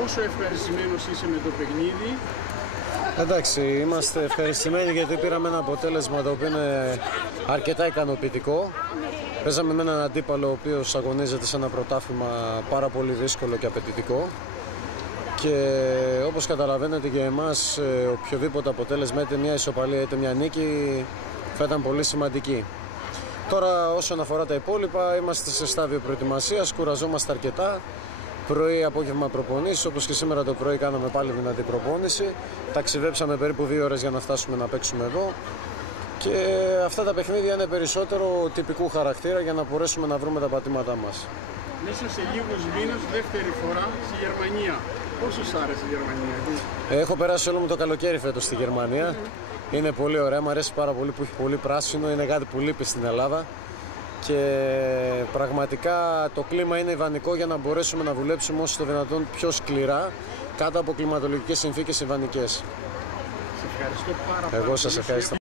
Πόσο ευχαριστημένος είσαι με το παιχνίδι? Εντάξει, είμαστε ευχαριστημένοι γιατί πήραμε ένα αποτέλεσμα το οποίο είναι αρκετά ικανοποιητικό. Παίζαμε με έναν αντίπαλο ο οποίος αγωνίζεται σε ένα πρωτάθλημα πάρα πολύ δύσκολο και απαιτητικό. Και όπως καταλαβαίνετε για εμάς οποιοδήποτε αποτέλεσμα, είτε μια ισοπαλία είτε μια νίκη, θα ήταν πολύ σημαντική. Τώρα όσον αφορά τα υπόλοιπα, είμαστε σε στάδιο προετοιμασίας, κουραζόμαστε αρκετά. Πρωί, απόγευμα προπονήσεις, όπως και σήμερα το πρωί κάναμε πάλι δυνατή προπόνηση. Ταξιδέψαμε περίπου 2 ώρες για να φτάσουμε να παίξουμε εδώ. Και αυτά τα παιχνίδια είναι περισσότερο τυπικού χαρακτήρα για να μπορέσουμε να βρούμε τα πατήματά μας. Μέσα σε λίγους μήνες, δεύτερη φορά στη Γερμανία. Πόσο σ' άρεσε η Γερμανία? Έχω περάσει όλο μου το καλοκαίρι φέτος στη Γερμανία. Είναι πολύ ωραία, μου αρέσει πάρα πολύ που έχει πολύ πράσινο, είναι κάτι που λείπει στην Ελλάδα. Και πραγματικά το κλίμα είναι ιδανικό για να μπορέσουμε να δουλέψουμε όσο το δυνατόν πιο σκληρά κάτω από κλιματολογικές συνθήκες ιδανικές. Σε ευχαριστώ πάρα πολύ. Εγώ σας ευχαριστώ.